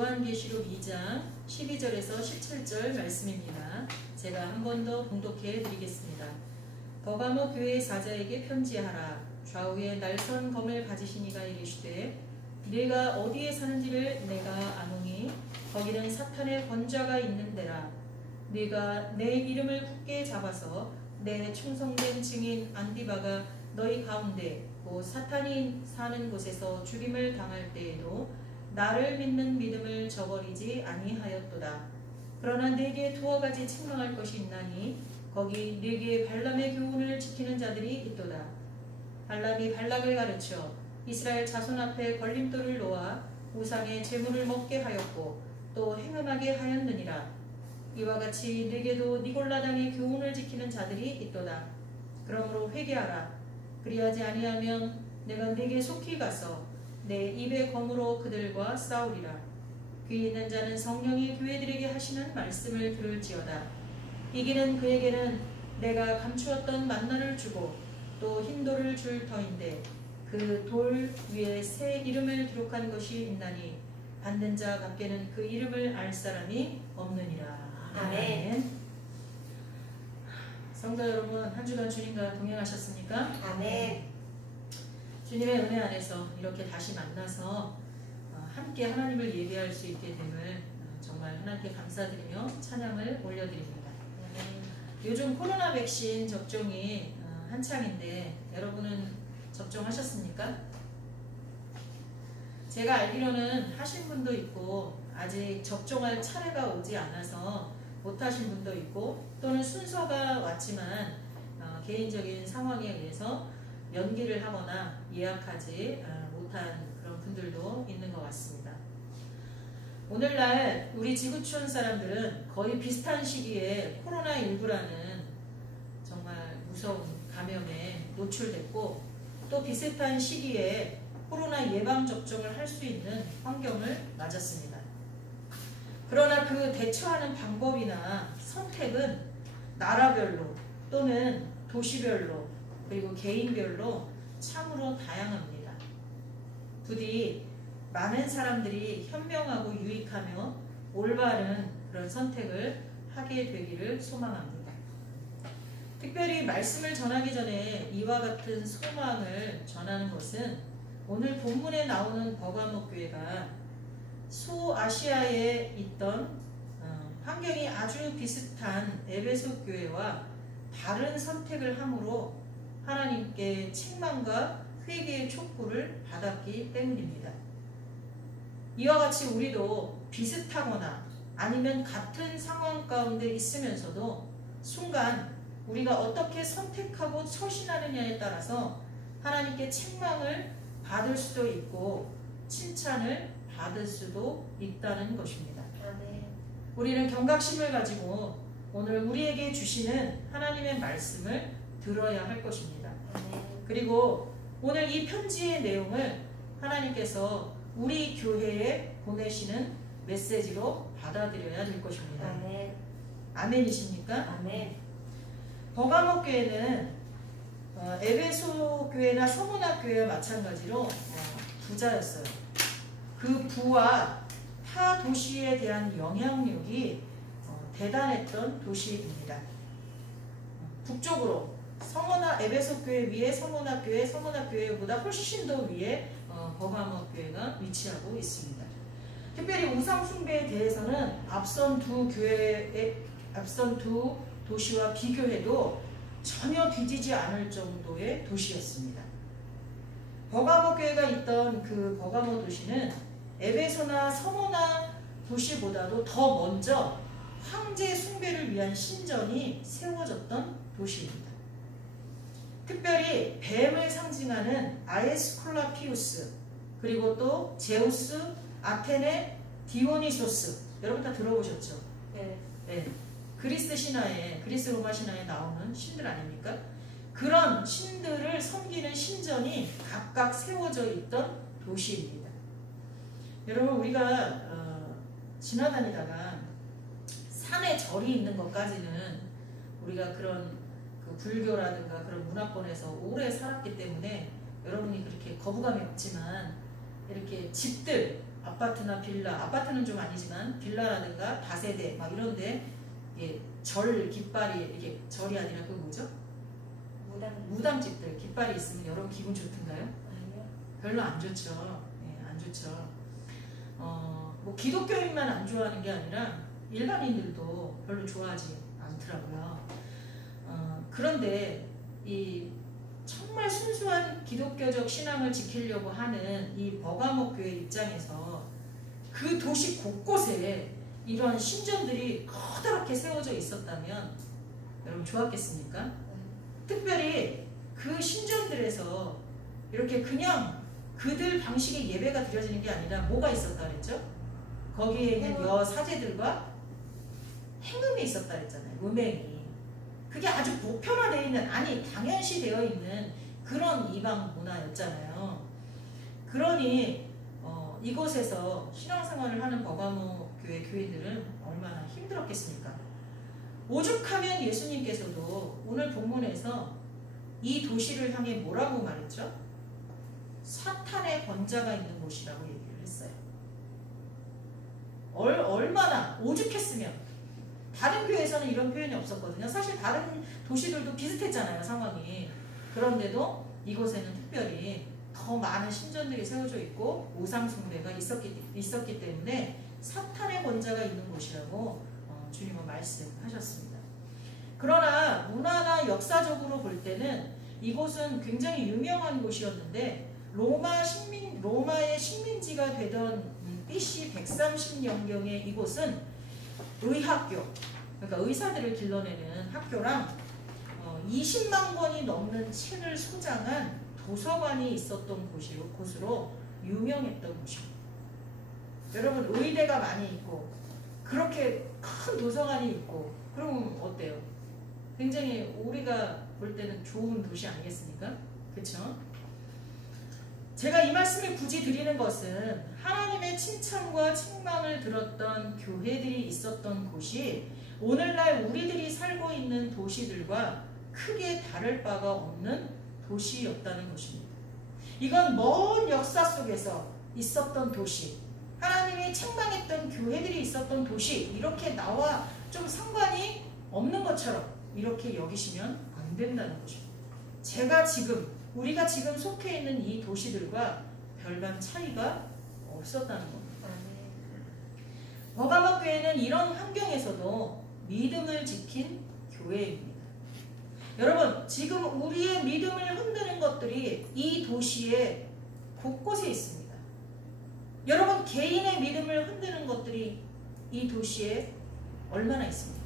요한계시록 2장 12절에서 17절 말씀입니다. 제가 한 번 더 봉독해 드리겠습니다. 버가모 교회의 사자에게 편지하라. 좌우에 날선 검을 가지신 이가 이르시되 네가 어디에 사는지를 내가 아노니 거기는 사탄의 권좌가 있는 데라. 네가 내 이름을 굳게 잡아서 내 충성된 증인 안디바가 너희 가운데 곧 사탄이 사는 곳에서 죽임을 당할 때에도 나를 믿는 믿음을 저버리지 아니하였도다. 그러나 네게 두어 가지 책망할 것이 있나니 거기 네게 발람의 교훈을 지키는 자들이 있도다. 발람이 발락을 가르쳐 이스라엘 자손 앞에 걸림돌을 놓아 우상의 제물을 먹게 하였고 또 행음하게 하였느니라. 이와 같이 네게도 니골라당의 교훈을 지키는 자들이 있도다. 그러므로 회개하라. 그리하지 아니하면 내가 네게 속히 가서 내 입의 검으로 그들과 싸우리라. 귀 있는 자는 성령이 교회들에게 하시는 말씀을 들을지어다. 이기는 그에게는 내가 감추었던 만나를 주고 또 흰 돌을 줄 터인데 그 돌 위에 새 이름을 기록한 것이 있나니 받는 자 밖에는 그 이름을 알 사람이 없느니라. 아멘. 성도 여러분, 한 주간 주님과 동행하셨습니까? 아멘. 주님의 은혜 안에서 이렇게 다시 만나서 함께 하나님을 예배할 수 있게 됨을 정말 하나님께 감사드리며 찬양을 올려드립니다. 요즘 코로나 백신 접종이 한창인데 여러분은 접종하셨습니까? 제가 알기로는 하신 분도 있고 아직 접종할 차례가 오지 않아서 못하신 분도 있고 또는 순서가 왔지만 개인적인 상황에 의해서 연기를 하거나 예약하지 못한 그런 분들도 있는 것 같습니다. 오늘날 우리 지구촌 사람들은 거의 비슷한 시기에 코로나19라는 정말 무서운 감염에 노출됐고 또 비슷한 시기에 코로나 예방접종을 할 수 있는 환경을 맞았습니다. 그러나 그 대처하는 방법이나 선택은 나라별로 또는 도시별로 그리고 개인별로 참으로 다양합니다. 부디 많은 사람들이 현명하고 유익하며 올바른 그런 선택을 하게 되기를 소망합니다. 특별히 말씀을 전하기 전에 이와 같은 소망을 전하는 것은 오늘 본문에 나오는 버가모 교회가 소아시아에 있던 환경이 아주 비슷한 에베소 교회와 다른 선택을 함으로 하나님께 책망과 회개의 촉구를 받았기 때문입니다. 이와 같이 우리도 비슷하거나 아니면 같은 상황 가운데 있으면서도 순간 우리가 어떻게 선택하고 처신하느냐에 따라서 하나님께 책망을 받을 수도 있고 칭찬을 받을 수도 있다는 것입니다. 아멘. 우리는 경각심을 가지고 오늘 우리에게 주시는 하나님의 말씀을 들어야 할 것입니다. 아멘. 그리고 오늘 이 편지의 내용을 하나님께서 우리 교회에 보내시는 메시지로 받아들여야 될 것입니다. 아멘. 아멘이십니까? 아멘. 버가모 교회는 에베소 교회나 서문화 교회와 마찬가지로 부자였어요. 그 부와 타 도시에 대한 영향력이 대단했던 도시입니다. 북쪽으로 에베소 교회 위에 서문화 교회보다 훨씬 더 위에 버가모 교회가 위치하고 있습니다. 특별히 우상 숭배에 대해서는 앞선 두 도시와 비교해도 전혀 뒤지지 않을 정도의 도시였습니다. 버가모 교회가 있던 그 버가모 도시는 에베소나 서모나 도시보다도 더 먼저 황제 숭배를 위한 신전이 세워졌던 도시입니다. 특별히 뱀을 상징하는 아에스콜라피우스 그리고 또 제우스, 아테네, 디오니소스 여러분 다 들어보셨죠? 네. 네. 그리스 로마 신화에 나오는 신들 아닙니까? 그런 신들을 섬기는 신전이 각각 세워져 있던 도시입니다. 여러분 우리가 지나다니다가 산에 절이 있는 것까지는 우리가 그런 그 불교라든가 그런 문화권에서 오래 살았기 때문에 여러분이 그렇게 거부감이 없지만 이렇게 집들 아파트나 빌라, 아파트는 좀 아니지만 빌라라든가 다세대 막 이런데 절 깃발이 이게 절이 아니라 그 뭐죠? 무당집들 깃발이 있으면 여러분 기분 좋던가요? 아니요. 별로 안 좋죠. 네, 안 좋죠. 뭐 기독교인만 안 좋아하는 게 아니라 일반인들도 별로 좋아하지 않더라고요. 그런데 이 정말 순수한 기독교적 신앙을 지키려고 하는 이 버가모 교회 입장에서 그 도시 곳곳에 이런 신전들이 커다랗게 세워져 있었다면 여러분 좋았겠습니까? 특별히 그 신전들에서 이렇게 그냥 그들 방식의 예배가 드려지는 게 아니라 뭐가 있었다 그랬죠? 거기에 있는 여사제들과 행음이 있었다 그랬잖아요. 음행이. 그게 아주 보편화되어 있는, 아니 당연시 되어 있는 그런 이방 문화였잖아요. 그러니 이곳에서 신앙생활을 하는 버가모 교회 교인들은 얼마나 힘들었겠습니까? 오죽하면 예수님께서도 오늘 본문에서 이 도시를 향해 뭐라고 말했죠? 사탄의 권자가 있는 곳이라고 얘기를 했어요. 얼마나 오죽했으면. 다른 교회에서는 이런 표현이 없었거든요. 사실 다른 도시들도 비슷했잖아요, 상황이. 그런데도 이곳에는 특별히 더 많은 신전들이 세워져 있고 우상 숭배가 있었기 때문에 사탄의 권자가 있는 곳이라고 주님은 말씀하셨습니다. 그러나 문화나 역사적으로 볼 때는 이곳은 굉장히 유명한 곳이었는데 로마의 식민지가 되던 BC 130년경에 이곳은 의학교, 그러니까 의사들을 길러내는 학교랑 20만 권이 넘는 책을 소장한 도서관이 있었던 곳으로 유명했던 곳입니다. 여러분 의대가 많이 있고 그렇게 큰 도서관이 있고 그러면 어때요? 굉장히 우리가 볼 때는 좋은 도시 아니겠습니까? 그렇죠? 제가 이 말씀을 굳이 드리는 것은 하나님의 칭찬과 책망을 들었던 교회들이 있었던 곳이 오늘날 우리들이 살고 있는 도시들과 크게 다를 바가 없는 도시였다는 것입니다. 이건 먼 역사 속에서 있었던 도시, 하나님이 책망했던 교회들이 있었던 도시, 이렇게 나와 좀 상관이 없는 것처럼 이렇게 여기시면 안 된다는 것입니다. 우리가 지금 속해 있는 이 도시들과 별반 차이가 없었다는 겁니다. 버가모 교회는 이런 환경에서도 믿음을 지킨 교회입니다. 여러분 지금 우리의 믿음을 흔드는 것들이 이 도시의 곳곳에 있습니다. 여러분 개인의 믿음을 흔드는 것들이 이 도시에 얼마나 있습니까?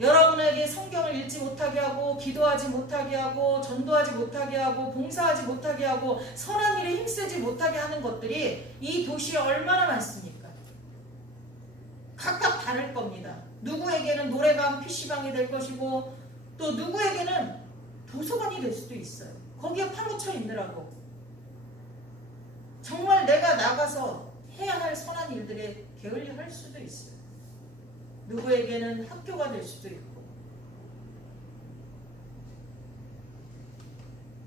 여러분에게 성경을 읽지 못하게 하고 기도하지 못하게 하고 전도하지 못하게 하고 봉사하지 못하게 하고 선한 일에 힘쓰지 못하게 하는 것들이 이 도시에 얼마나 많습니까? 각각 다를 겁니다. 누구에게는 노래방, PC방이 될 것이고 또 누구에게는 도서관이 될 수도 있어요. 거기에 파묻혀 있느라고. 정말 내가 나가서 해야 할 선한 일들에 게을리할 수도 있어요. 누구에게는 학교가 될 수도 있고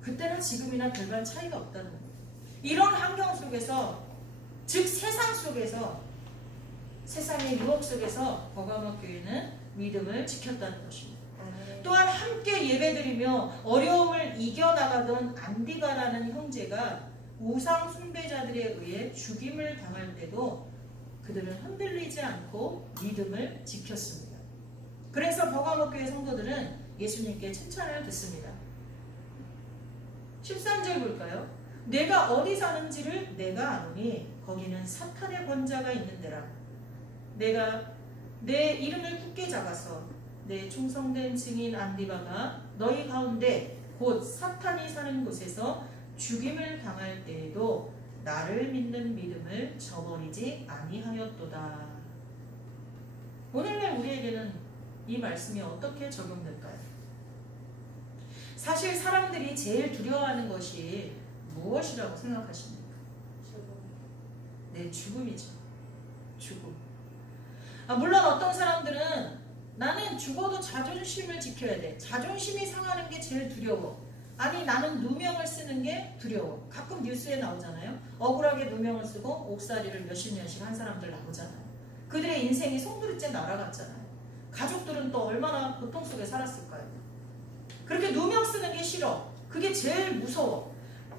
그때나 지금이나 별반 차이가 없다는 거예요. 이런 환경 속에서 즉 세상 속에서 세상의 유혹 속에서 버가모 교회는 믿음을 지켰다는 것입니다. 또한 함께 예배드리며 어려움을 이겨나가던 안디바라는 형제가 우상 숭배자들에 의해 죽임을 당할 때도 그들은 흔들리지 않고 믿음을 지켰습니다. 그래서 버가모 교회 성도들은 예수님께 칭찬을 듣습니다. 13절 볼까요? 내가 어디 사는지를 내가 아노니 거기는 사탄의 권자가 있는 데라. 내가 내 이름을 굳게 잡아서 내 충성된 증인 안디바가 너희 가운데 곧 사탄이 사는 곳에서 죽임을 당할 때에도 나를 믿는 믿음을 저버리지 아니하였도다. 오늘날 우리에게는 이 말씀이 어떻게 적용될까요? 사실 사람들이 제일 두려워하는 것이 무엇이라고 생각하십니까? 네, 죽음이죠. 죽음. 물론 어떤 사람들은 나는 죽어도 자존심을 지켜야 돼. 자존심이 상하는 게 제일 두려워. 아니 나는 누명을 쓰는 게 두려워. 가끔 뉴스에 나오잖아요. 억울하게 누명을 쓰고 옥살이를 몇십 년씩 한 사람들 나오잖아요. 그들의 인생이 송두리째 날아갔잖아요. 가족들은 또 얼마나 고통 속에 살았을까요? 그렇게 누명 쓰는 게 싫어. 그게 제일 무서워.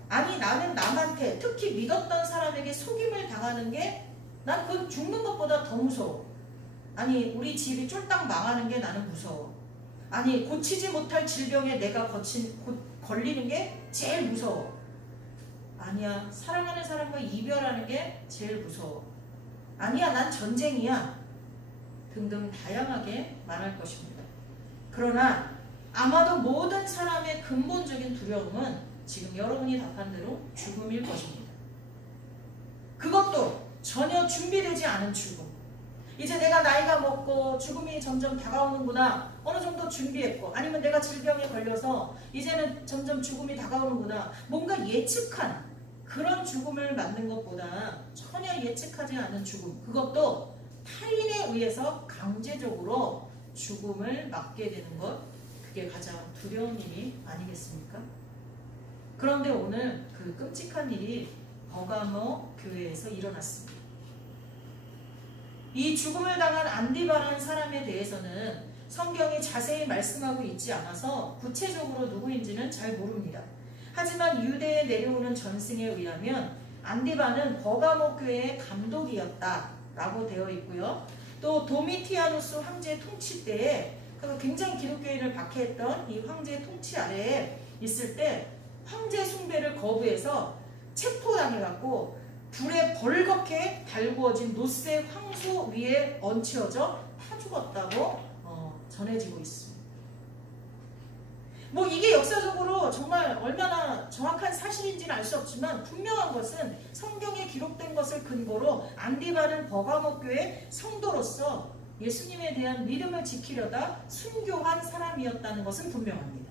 아니 나는 남한테 특히 믿었던 사람에게 속임을 당하는 게 난 그건 죽는 것보다 더 무서워. 아니 우리 집이 쫄딱 망하는 게 나는 무서워. 아니 고치지 못할 질병에 내가 걸리는 게 제일 무서워. 아니야 사랑하는 사람과 이별하는 게 제일 무서워. 아니야 난 전쟁이야. 등등 다양하게 말할 것입니다. 그러나 아마도 모든 사람의 근본적인 두려움은 지금 여러분이 답한 대로 죽음일 것입니다. 그것도 전혀 준비되지 않은 죽음. 이제 내가 나이가 먹고 죽음이 점점 다가오는구나. 어느 정도 준비했고 아니면 내가 질병에 걸려서 이제는 점점 죽음이 다가오는구나. 뭔가 예측한 그런 죽음을 맞는 것보다 전혀 예측하지 않은 죽음. 그것도 타인에 의해서 강제적으로 죽음을 맞게 되는 것. 그게 가장 두려운 일이 아니겠습니까? 그런데 오늘 그 끔찍한 일이 버가모 교회에서 일어났습니다. 이 죽음을 당한 안디바라는 사람에 대해서는 성경이 자세히 말씀하고 있지 않아서 구체적으로 누구인지는 잘 모릅니다. 하지만 유대에 내려오는 전승에 의하면 안디바는 버가모 교회의 감독이었다라고 되어 있고요. 또 도미티아누스 황제 통치 때에 굉장히 기독교인을 박해했던 이 황제 통치 아래에 있을 때 황제 숭배를 거부해서 체포당해갖고 불에 벌겋게 달구어진 노쇠 황소 위에 얹혀져 타 죽었다고 전해지고 있습니다. 뭐 이게 역사적으로 정말 얼마나 정확한 사실인지는 알 수 없지만 분명한 것은 성경에 기록된 것을 근거로 안디바는 버가모 교회 성도로서 예수님에 대한 믿음을 지키려다 순교한 사람이었다는 것은 분명합니다.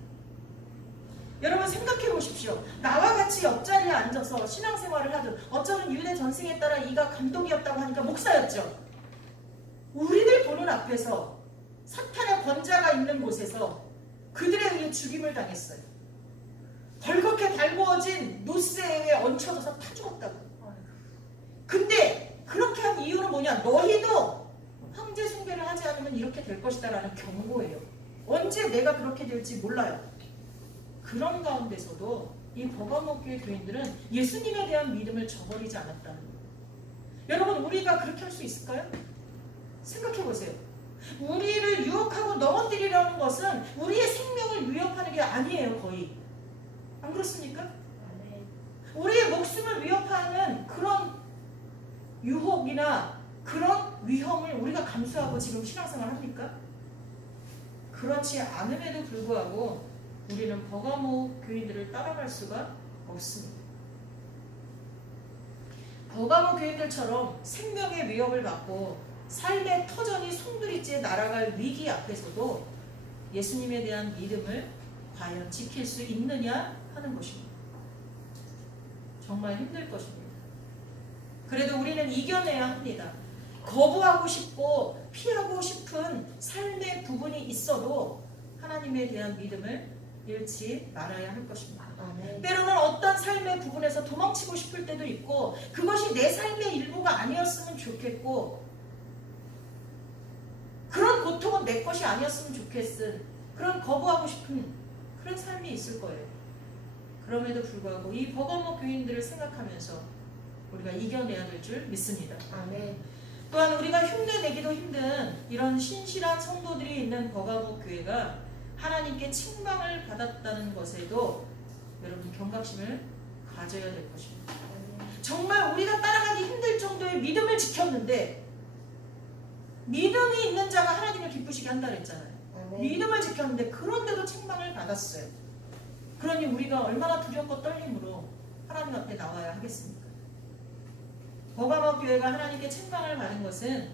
여러분 생각해 보십시오. 나와 같이 옆자리에 앉아서 신앙생활을 하든 어쩌면 유대 전승에 따라 이가 감독이었다고 하니까 목사였죠. 우리들 보는 앞에서 사탄의 권자가 있는 곳에서 그들에 의해 죽임을 당했어요. 벌겋게 달구어진 노쇠에 얹혀져서 타 죽었다고. 근데 그렇게 한 이유는 뭐냐? 너희도 황제 숭배를 하지 않으면 이렇게 될 것이다 라는 경고예요. 언제 내가 그렇게 될지 몰라요. 그런 가운데서도 이 버가모 교회 교인들은 예수님에 대한 믿음을 저버리지 않았다는 거예요. 여러분 우리가 그렇게 할 수 있을까요? 생각해 보세요. 우리를 유혹하고 넘어뜨리려는 것은 우리의 생명을 위협하는 게 아니에요. 거의. 안 그렇습니까? 우리의 목숨을 위협하는 그런 유혹이나 그런 위험을 우리가 감수하고 지금 신앙생활 합니까? 그렇지 않음에도 불구하고 우리는 버가모 교인들을 따라갈 수가 없습니다. 버가모 교인들처럼 생명의 위협을 받고 삶의 터전이 송두리째 날아갈 위기 앞에서도 예수님에 대한 믿음을 과연 지킬 수 있느냐 하는 것입니다. 정말 힘들 것입니다. 그래도 우리는 이겨내야 합니다. 거부하고 싶고 피하고 싶은 삶의 부분이 있어도 하나님에 대한 믿음을 잃지 말아야 할 것입니다. 때로는 어떤 삶의 부분에서 도망치고 싶을 때도 있고 그것이 내 삶의 일부가 아니었으면 좋겠고 그런 고통은 내 것이 아니었으면 좋겠은 그런 거부하고 싶은 그런 삶이 있을 거예요. 그럼에도 불구하고 이 버가모 교인들을 생각하면서 우리가 이겨내야 될 줄 믿습니다. 아멘. 또한 우리가 흉내내기도 힘든 이런 신실한 성도들이 있는 버가모 교회가 하나님께 책망을 받았다는 것에도 여러분 경각심을 가져야 될 것입니다. 정말 우리가 따라가기 힘들 정도의 믿음을 지켰는데 믿음이 있는 자가 하나님을 기쁘시게 한다 그랬잖아요. 믿음을 지켰는데 그런데도 책망을 받았어요. 그러니 우리가 얼마나 두렵고 떨림으로 하나님 앞에 나와야 하겠습니까? 버가모 교회가 하나님께 책망을 받은 것은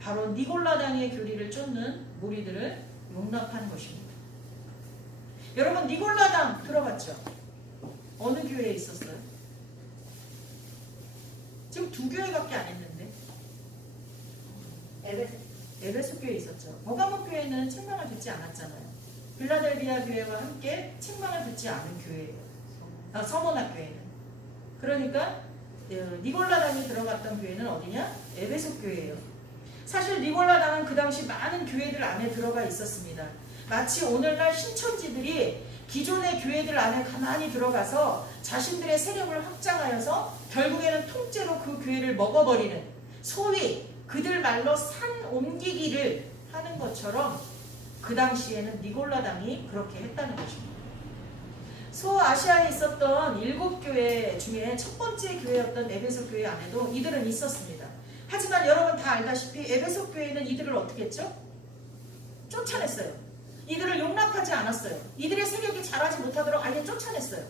바로 니골라당의 교리를 쫓는 무리들을 용납하는 것입니다. 여러분 니골라당 들어봤죠? 어느 교회에 있었어요? 지금 2교회밖에 안 했는데 에베소 교회에 있었죠. 버가모 교회는 책망을 듣지 않았잖아요. 빌라델비아 교회와 함께 책망을 듣지 않은 교회예요. 서머나 교회는. 그러니까 니골라당이 들어갔던 교회는 어디냐? 에베소 교회예요. 사실 니골라당은 그 당시 많은 교회들 안에 들어가 있었습니다. 마치 오늘날 신천지들이 기존의 교회들 안에 가만히 들어가서 자신들의 세력을 확장하여서 결국에는 통째로 그 교회를 먹어버리는, 소위 그들 말로 산 옮기기를 하는 것처럼 그 당시에는 니골라당이 그렇게 했다는 것입니다. 소아시아에 있었던 7교회 중에 첫 번째 교회였던 에베소 교회 안에도 이들은 있었습니다. 하지만 여러분 다 알다시피 에베소 교회는 이들을 어떻게 했죠? 쫓아냈어요. 이들을 용납하지 않았어요. 이들의 세력이 자라지 못하도록 아예 쫓아냈어요.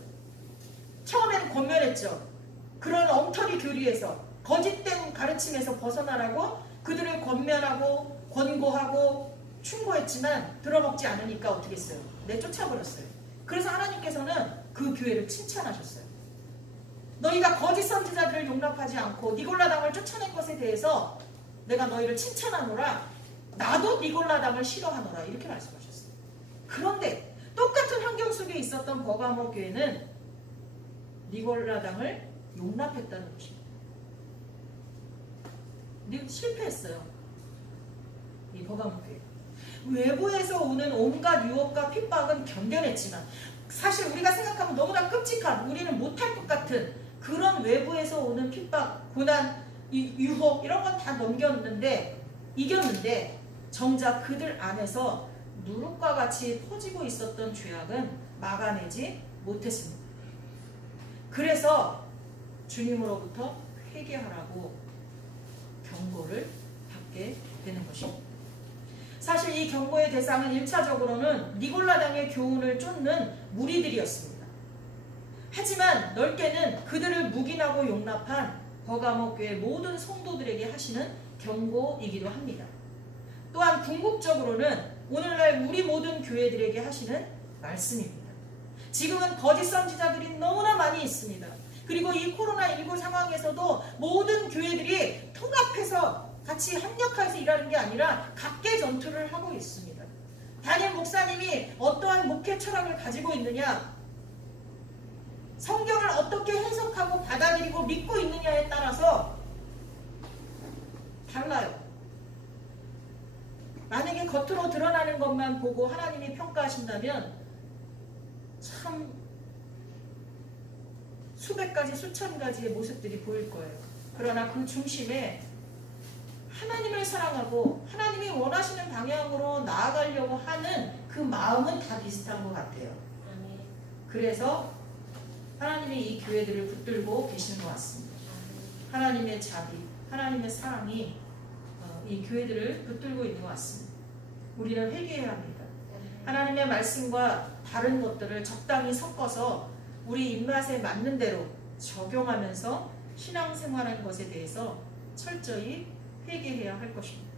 처음에는 권면했죠. 그런 엉터리 교리에서, 거짓된 가르침에서 벗어나라고 그들을 권면하고 권고하고 충고했지만 들어먹지 않으니까 어떻게 했어요? 내쫓아버렸어요. 그래서 하나님께서는 그 교회를 칭찬하셨어요. 너희가 거짓 선지자들을 용납하지 않고 니골라당을 쫓아낸 것에 대해서 내가 너희를 칭찬하노라. 나도 니골라당을 싫어하노라. 이렇게 말씀하셨어요. 그런데 똑같은 환경 속에 있었던 버가모 교회는 니골라당을 용납했다는 것입니다. 실패했어요. 이 버가모 교회. 외부에서 오는 온갖 유혹과 핍박은 견뎌냈지만 사실 우리가 생각하면 너무나 끔찍한, 우리는 못할 것 같은 그런 외부에서 오는 핍박, 고난, 유혹 이런 건 다 이겼는데 정작 그들 안에서 누룩과 같이 퍼지고 있었던 죄악은 막아내지 못했습니다. 그래서 주님으로부터 회개하라고 경고를 받게 되는 것입니다. 사실 이 경고의 대상은 1차적으로는 니골라당의 교훈을 쫓는 무리들이었습니다. 하지만 넓게는 그들을 묵인하고 용납한 버가모 교회 모든 성도들에게 하시는 경고이기도 합니다. 또한 궁극적으로는 오늘날 우리 모든 교회들에게 하시는 말씀입니다. 지금은 거짓 선지자들이 너무나 많이 있습니다. 그리고 이 코로나19 상황에서도 모든 교회들이 통합해서 같이 협력해서 일하는 게 아니라 각계 전투를 하고 있습니다. 담임 목사님이 어떠한 목회 철학을 가지고 있느냐, 성경을 어떻게 해석하고 받아들이고 믿고 있느냐에 따라서 달라요. 만약에 겉으로 드러나는 것만 보고 하나님이 평가하신다면 참 수백 가지 수천 가지의 모습들이 보일 거예요. 그러나 그 중심에 하나님을 사랑하고 하나님이 원하시는 방향으로 나아가려고 하는 그 마음은 다 비슷한 것 같아요. 그래서 하나님이 이 교회들을 붙들고 계시는 것 같습니다. 하나님의 자비, 하나님의 사랑이 이 교회들을 붙들고 있는 것 같습니다. 우리는 회개해야 합니다. 하나님의 말씀과 다른 것들을 적당히 섞어서 우리 입맛에 맞는 대로 적용하면서 신앙생활하는 것에 대해서 철저히 회개해야 할 것입니다.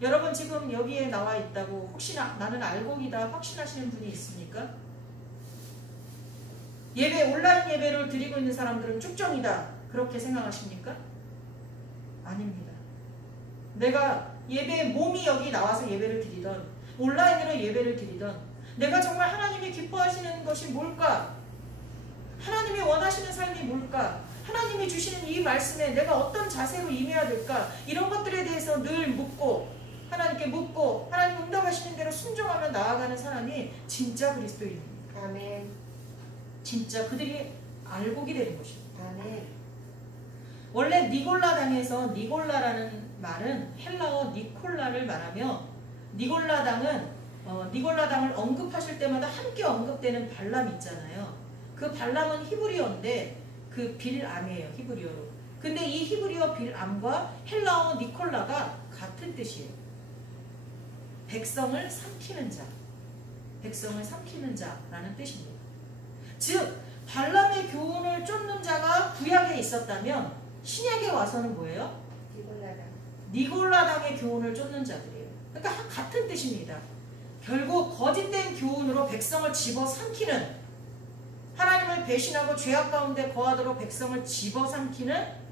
여러분 지금 여기에 나와 있다고 혹시나 나는 알곡이다 확신하시는 분이 있습니까? 예배, 온라인 예배를 드리고 있는 사람들은 쭉정이다 그렇게 생각하십니까? 아닙니다. 내가 예배 몸이 여기 나와서 예배를 드리던 온라인으로 예배를 드리던 내가 정말 하나님이 기뻐하시는 것이 뭘까? 하나님이 원하시는 삶이 뭘까? 하나님이 주시는 이 말씀에 내가 어떤 자세로 임해야 될까? 이런 것들에 대해서 늘 묻고 하나님께 묻고 하나님 응답하시는 대로 순종하며 나아가는 사람이 진짜 그리스도인입니다. 아멘. 진짜 그들이 알곡이 되는 것입니다. 아멘. 원래 니골라당에서 니골라라는 말은 헬라어 니콜라를 말하며 니골라당을 언급하실 때마다 함께 언급되는 발람 있잖아요. 그 발람은 히브리어인데 그 빌암이에요. 히브리어로. 근데 이 히브리어 빌암과 헬라어 니콜라가 같은 뜻이에요. 백성을 삼키는 자. 백성을 삼키는 자라는 뜻입니다. 즉 발람의 교훈을 쫓는 자가 구약에 있었다면 신약에 와서는 뭐예요? 니골라당의 교훈을 쫓는 자들이에요. 그러니까 같은 뜻입니다. 결국 거짓된 교훈으로 백성을 집어삼키는, 하나님을 배신하고 죄악 가운데 거하도록 백성을 집어삼키는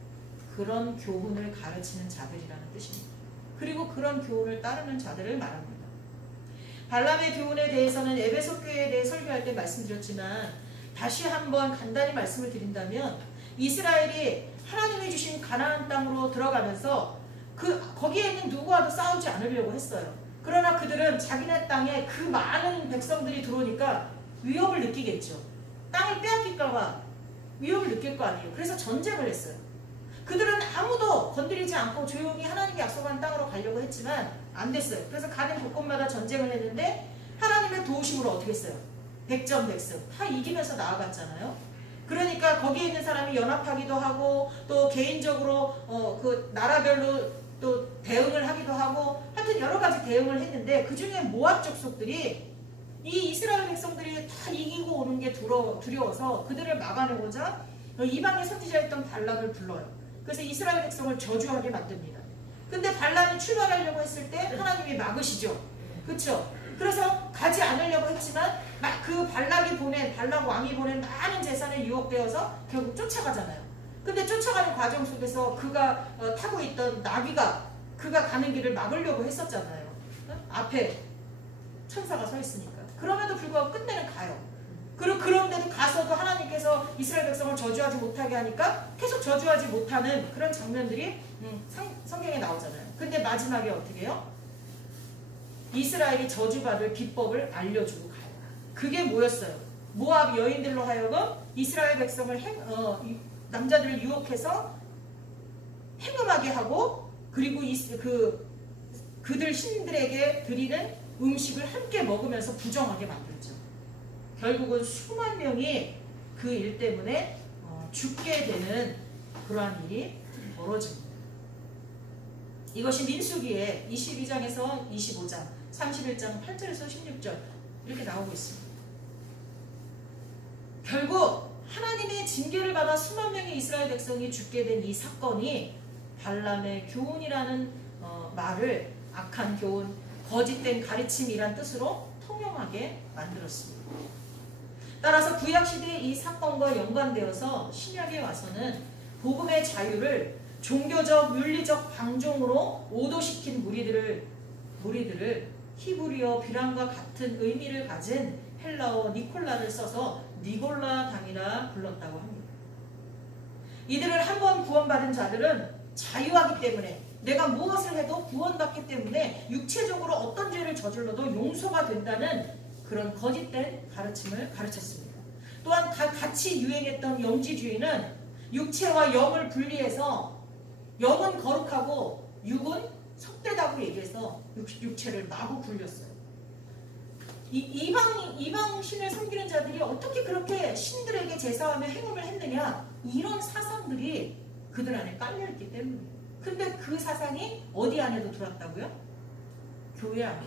그런 교훈을 가르치는 자들이라는 뜻입니다. 그리고 그런 교훈을 따르는 자들을 말합니다. 발람의 교훈에 대해서는 에베소 교회에 대해 설교할 때 말씀드렸지만 다시 한번 간단히 말씀을 드린다면 이스라엘이 하나님이 주신 가나안 땅으로 들어가면서 거기에 있는 누구와도 싸우지 않으려고 했어요. 그러나 그들은 자기네 땅에 그 많은 백성들이 들어오니까 위협을 느끼겠죠. 땅을 빼앗길까봐 위협을 느낄 거 아니에요. 그래서 전쟁을 했어요. 그들은 아무도 건드리지 않고 조용히 하나님이 약속한 땅으로 가려고 했지만 안 됐어요. 그래서 가는 곳곳마다 전쟁을 했는데 하나님의 도우심으로 어떻게 했어요? 백전백승 다 이기면서 나아갔잖아요. 그러니까 거기에 있는 사람이 연합하기도 하고 또 개인적으로 그 나라별로 또 대응을 하기도 하고 하여튼 여러 가지 대응을 했는데 그 중에 모압 족속들이 이 이스라엘 백성들이 다 이기고 오는 게 두려워서 그들을 막아내고자 이방의 선지자였던 발람을 불러요. 그래서 이스라엘 백성을 저주하게 만듭니다. 근데 발람이 출발하려고 했을 때 하나님이 막으시죠. 그렇죠? 그래서 가지 않으려고 했지만 그 발람 왕이 보낸 많은 재산에 유혹되어서 결국 쫓아가잖아요. 근데 쫓아가는 과정 속에서 그가 타고 있던 나귀가 그가 가는 길을 막으려고 했었잖아요. 앞에 천사가 서 있으니까. 그럼에도 불구하고 끝내는 가요. 그리고 그런데도 가서도 하나님께서 이스라엘 백성을 저주하지 못하게 하니까 계속 저주하지 못하는 그런 장면들이 성경에 나오잖아요. 근데 마지막에 어떻게 해요? 이스라엘이 저주받을 비법을 알려주고 가요. 그게 뭐였어요? 모압 여인들로 하여금 이스라엘 백성을 남자들을 유혹해서 행음하게 하고 그리고 그들 신들에게 드리는 음식을 함께 먹으면서 부정하게 만들죠. 결국은 수만 명이 그 일 때문에 죽게 되는 그러한 일이 벌어집니다. 이것이 민수기의 22장에서 25장, 31장 8절에서 16절 이렇게 나오고 있습니다. 결국 하나님의 징계를 받아 수만 명의 이스라엘 백성이 죽게 된 이 사건이 발람의 교훈이라는 말을 악한 교훈, 거짓된 가르침이란 뜻으로 통용하게 만들었습니다. 따라서 구약시대의 이 사건과 연관되어서 신약에 와서는 복음의 자유를 종교적, 윤리적 방종으로 오도시킨 무리들을 히브리어 비람과 같은 의미를 가진 헬라어 니콜라를 써서 니골라당이라 불렀다고 합니다. 이들을 한번 구원받은 자들은 자유하기 때문에 내가 무엇을 해도 구원받기 때문에 육체적으로 어떤 죄를 저질러도 용서가 된다는 그런 거짓된 가르침을 가르쳤습니다. 또한 같이 유행했던 영지주의는 육체와 영을 분리해서 영은 거룩하고 육은 속되다고 얘기해서 육체를 마구 굴렸어요. 이방 신을 섬기는 자들이 어떻게 그렇게 신들에게 제사하며 행음을 했느냐, 이런 사상들이 그들 안에 깔려있기 때문이에요. 근데 그 사상이 어디 안에도 들어왔다고요? 교회 안에.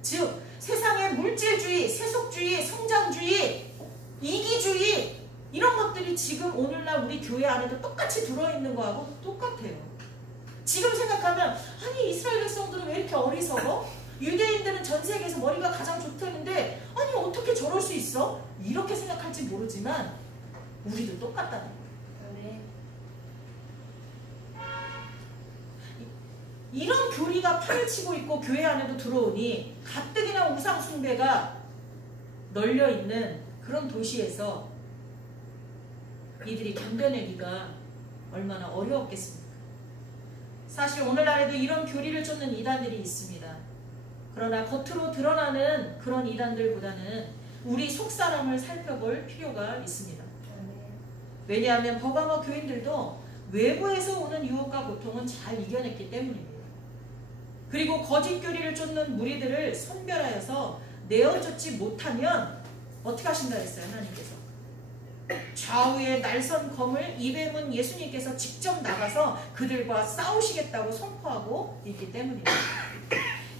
즉 세상의 물질주의, 세속주의, 성장주의, 이기주의 이런 것들이 지금 오늘날 우리 교회 안에도 똑같이 들어있는 거하고 똑같아요. 지금 생각하면 아니 이스라엘 백성들은 왜 이렇게 어리석어? 유대인들은 전 세계에서 머리가 가장 좋다는데 아니 어떻게 저럴 수 있어? 이렇게 생각할지 모르지만 우리도 똑같다는 거예요. 이런 교리가 판을 치고 있고 교회 안에도 들어오니 가뜩이나 우상 숭배가 널려있는 그런 도시에서 이들이 견뎌내기가 얼마나 어려웠겠습니까? 사실 오늘날에도 이런 교리를 쫓는 이단들이 있습니다. 그러나 겉으로 드러나는 그런 이단들보다는 우리 속사람을 살펴볼 필요가 있습니다. 왜냐하면 버가모 교인들도 외부에서 오는 유혹과 고통은 잘 이겨냈기 때문입니다. 그리고 거짓 교리를 쫓는 무리들을 선별하여서 내어쫓지 못하면 어떻게 하신다 했어요? 하나님께서 좌우의 날선 검을 입에 문 예수님께서 직접 나가서 그들과 싸우시겠다고 선포하고 있기 때문입니다.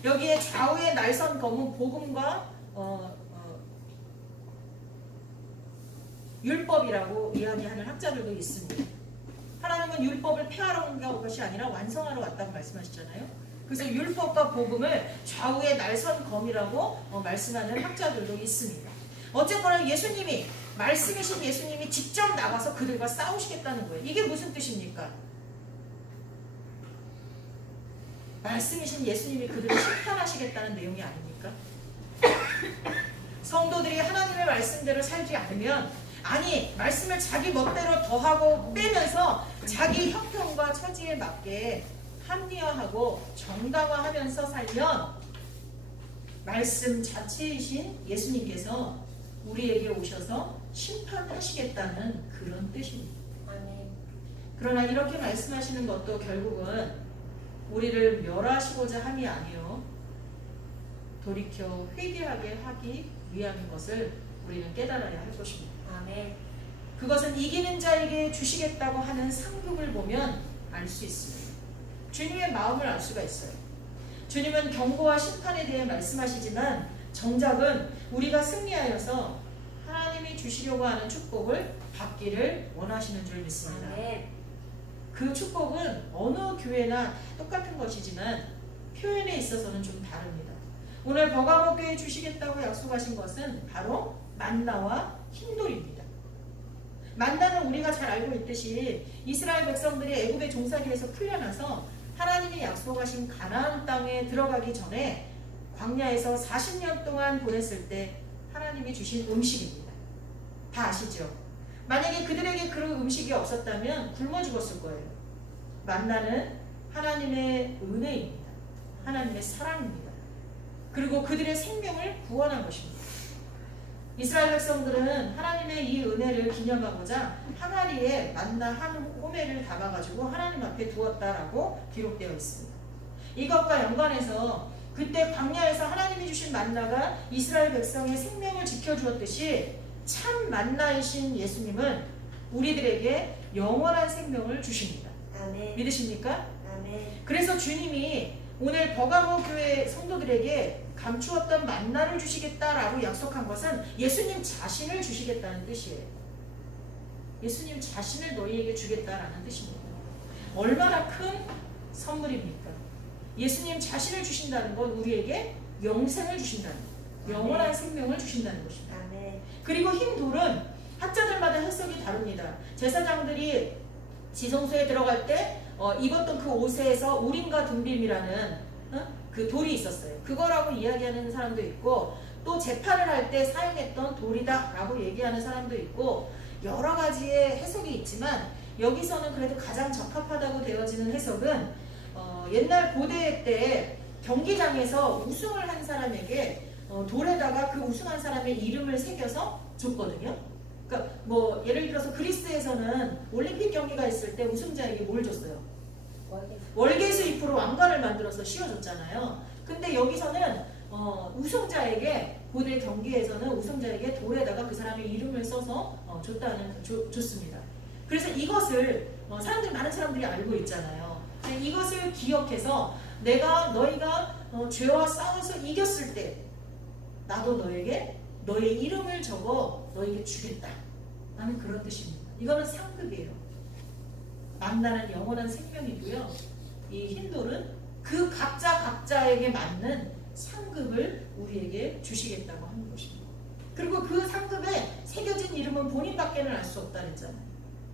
여기에 좌우의 날선 검은 복음과 율법이라고 이야기하는 학자들도 있습니다. 하나님은 율법을 폐하러 온 것이 아니라 완성하러 왔다고 말씀하시잖아요. 그래서 율법과 복음을 좌우의 날선 검이라고 말씀하는 학자들도 있습니다. 어쨌거나 예수님이, 말씀이신 예수님이 직접 나가서 그들과 싸우시겠다는 거예요. 이게 무슨 뜻입니까? 말씀이신 예수님이 그들을 심판하시겠다는 내용이 아닙니까? 성도들이 하나님의 말씀대로 살지 않으면, 아니 말씀을 자기 멋대로 더하고 빼면서 자기 형편과 처지에 맞게 합리화하고 정당화하면서 살면 말씀 자체이신 예수님께서 우리에게 오셔서 심판하시겠다는 그런 뜻입니다. 아멘. 그러나 이렇게 말씀하시는 것도 결국은 우리를 멸하시고자 함이 아니요 돌이켜 회개하게 하기 위함인 것을 우리는 깨달아야 할 것입니다. 아멘. 그것은 이기는 자에게 주시겠다고 하는 상급을 보면 알 수 있습니다. 주님의 마음을 알 수가 있어요. 주님은 경고와 심판에 대해 말씀하시지만 정작은 우리가 승리하여서 하나님이 주시려고 하는 축복을 받기를 원하시는 줄 믿습니다. 아멘. 그 축복은 어느 교회나 똑같은 것이지만 표현에 있어서는 좀 다릅니다. 오늘 버가모 교회에 주시겠다고 약속하신 것은 바로 만나와 흰돌입니다. 만나는 우리가 잘 알고 있듯이 이스라엘 백성들이 애굽의 종살이에서 풀려나서 하나님이 약속하신 가나안 땅에 들어가기 전에 광야에서 40년 동안 보냈을 때 하나님이 주신 음식입니다. 다 아시죠? 만약에 그들에게 그런 음식이 없었다면 굶어 죽었을 거예요. 만나는 하나님의 은혜입니다. 하나님의 사랑입니다. 그리고 그들의 생명을 구원한 것입니다. 이스라엘 백성들은 하나님의 이 은혜를 기념하고자 항아리에 만나 한 호멜을 담아가지고 하나님 앞에 두었다라고 기록되어 있습니다. 이것과 연관해서 그때 광야에서 하나님이 주신 만나가 이스라엘 백성의 생명을 지켜주었듯이 참 만나이신 예수님은 우리들에게 영원한 생명을 주십니다. 아멘. 믿으십니까? 아멘. 그래서 주님이 오늘 버가모 교회 성도들에게 감추었던 만나를 주시겠다라고 약속한 것은 예수님 자신을 주시겠다는 뜻이에요. 예수님 자신을 너희에게 주겠다라는 뜻입니다. 얼마나 큰 선물입니까? 예수님 자신을 주신다는 건 우리에게 영생을 주신다는 거예요. 영원한 생명을 주신다는 것입니다. 그리고 흰 돌은 학자들마다 해석이 다릅니다. 제사장들이 지성소에 들어갈 때 입었던 그 옷에서 우림과 둠빔이라는 그 돌이 있었어요. 그거라고 이야기하는 사람도 있고, 또 재판을 할 때 사용했던 돌이다 라고 얘기하는 사람도 있고, 여러 가지의 해석이 있지만 여기서는 그래도 가장 적합하다고 되어지는 해석은 옛날 고대 때 경기장에서 우승을 한 사람에게 돌에다가 그 우승한 사람의 이름을 새겨서 줬거든요. 그러니까 뭐 예를 들어서 그리스에서는 올림픽 경기가 있을 때 우승자에게 뭘 줬어요? 월계수잎으로 왕관을 만들어서 씌워줬잖아요. 근데 여기서는 우승자에게, 고대 경기에서는 우승자에게 돌에다가 그 사람의 이름을 써서 줬습니다. 그래서 이것을 많은 사람들이 알고 있잖아요. 이것을 기억해서 너희가 죄와 싸워서 이겼을 때 나도 너에게 너의 이름을 적어 너에게 주겠다 라는 그런 뜻입니다. 이거는 상급이에요. 만나는 영원한 생명이고요. 이 흰돌은 그 각자에게 맞는 상급을 우리에게 주시겠다고 하는 것입니다. 그리고 그 상급에 새겨진 이름은 본인밖에는 알 수 없다 그랬잖아요.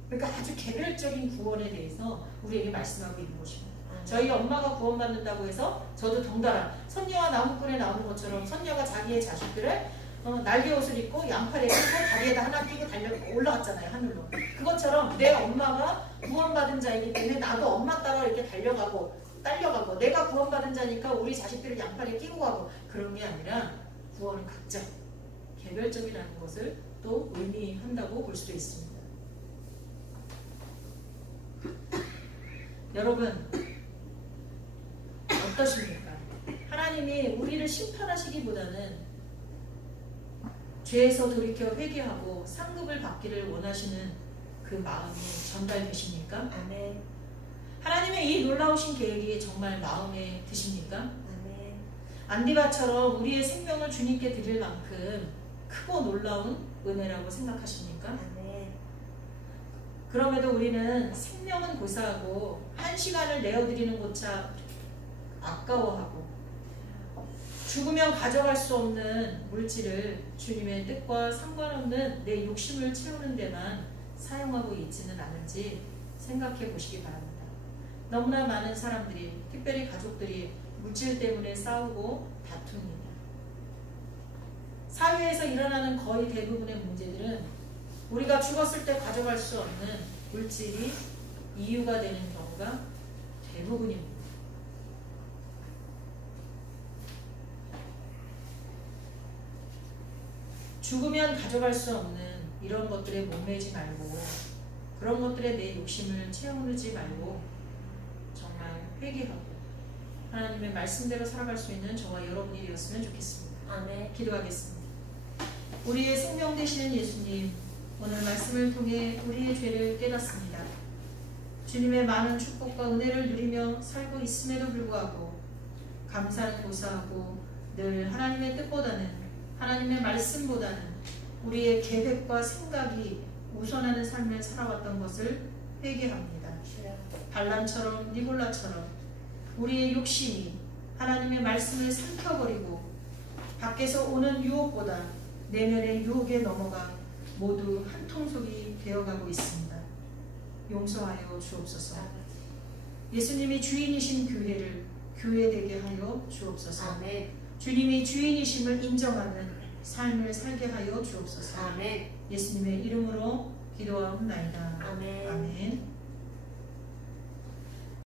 그러니까 아주 개별적인 구원에 대해서 우리에게 말씀하고 있는 것입니다. 저희 엄마가 구원받는다고 해서 저도 덩달아 선녀와 나무꾼에 나오는 것처럼 선녀가 자기의 자식들을 날개옷을 입고 양팔에 입고 다리에다 하나 끼고 올라갔잖아요, 하늘로. 그것처럼 내 엄마가 구원받은 자이기 때문에 나도 엄마 따라 이렇게 딸려가고 내가 구원받은 자니까 우리 자식들을 양팔에 끼고 가고, 그런 게 아니라 구원은 각자 개별적이라는 것을 또 의미한다고 볼 수도 있습니다. 여러분 어떠십니까? 하나님이 우리를 심판하시기보다는 죄에서 돌이켜 회개하고 상급을 받기를 원하시는 그 마음이 전달되십니까? 아멘. 하나님의 이 놀라우신 계획이 정말 마음에 드십니까? 아멘. 안디바처럼 우리의 생명을 주님께 드릴 만큼 크고 놀라운 은혜라고 생각하십니까? 아멘. 그럼에도 우리는 생명은 고사하고 한 시간을 내어드리는 것차 아까워하고 죽으면 가져갈 수 없는 물질을 주님의 뜻과 상관없는 내 욕심을 채우는 데만 사용하고 있지는 않은지 생각해 보시기 바랍니다. 너무나 많은 사람들이, 특별히 가족들이 물질 때문에 싸우고 다툽니다. 사회에서 일어나는 거의 대부분의 문제들은 우리가 죽었을 때 가져갈 수 없는 물질이 이유가 되는 경우가 대부분입니다. 죽으면 가져갈 수 없는 이런 것들에 목매지 말고 그런 것들에 내 욕심을 채우지 말고 정말 회개하고 하나님의 말씀대로 살아갈 수 있는 저와 여러분이 되었으면 좋겠습니다. 아멘. 기도하겠습니다. 우리의 생명 되시는 예수님, 오늘 말씀을 통해 우리의 죄를 깨닫습니다. 주님의 많은 축복과 은혜를 누리며 살고 있음에도 불구하고 감사를 고사하고 늘 하나님의 뜻보다는 하나님의 말씀보다는 우리의 계획과 생각이 우선하는 삶을 살아왔던 것을 회개합니다. 발람처럼 니골라처럼 우리의 욕심이 하나님의 말씀을 삼켜버리고 밖에서 오는 유혹보다 내면의 유혹에 넘어가 모두 한 통속이 되어가고 있습니다. 용서하여 주옵소서. 예수님이 주인이신 교회를 교회되게 하여 주옵소서. 아멘. 주님이 주인이심을 인정하는 삶을 살게 하여 주옵소서. 아멘. 예수님의 이름으로 기도하옵나이다. 아멘. 아멘.